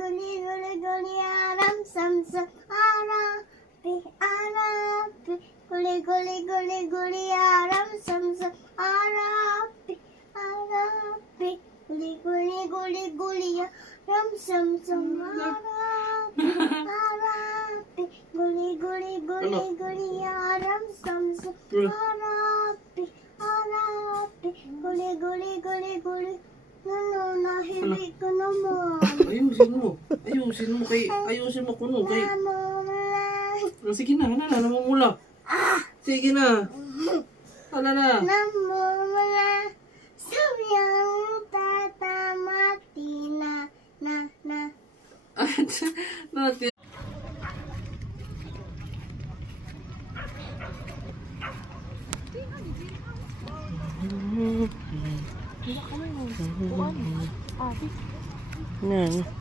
guli guli guli aram sam sam arapi arapi guli guli guli guli aram sam sam arapi arapi guli guli guli guli aram sam sam arapi arapi guli guli guli guli aram sam sam arapi arapi guli guli guli guli. Ano, nahili ka naman. Ayusin mo kuno kay. Namumula. Sige na, namumula. Sige na. Hala na. Namumula. Sabyang tatamati na. Natin. Yan.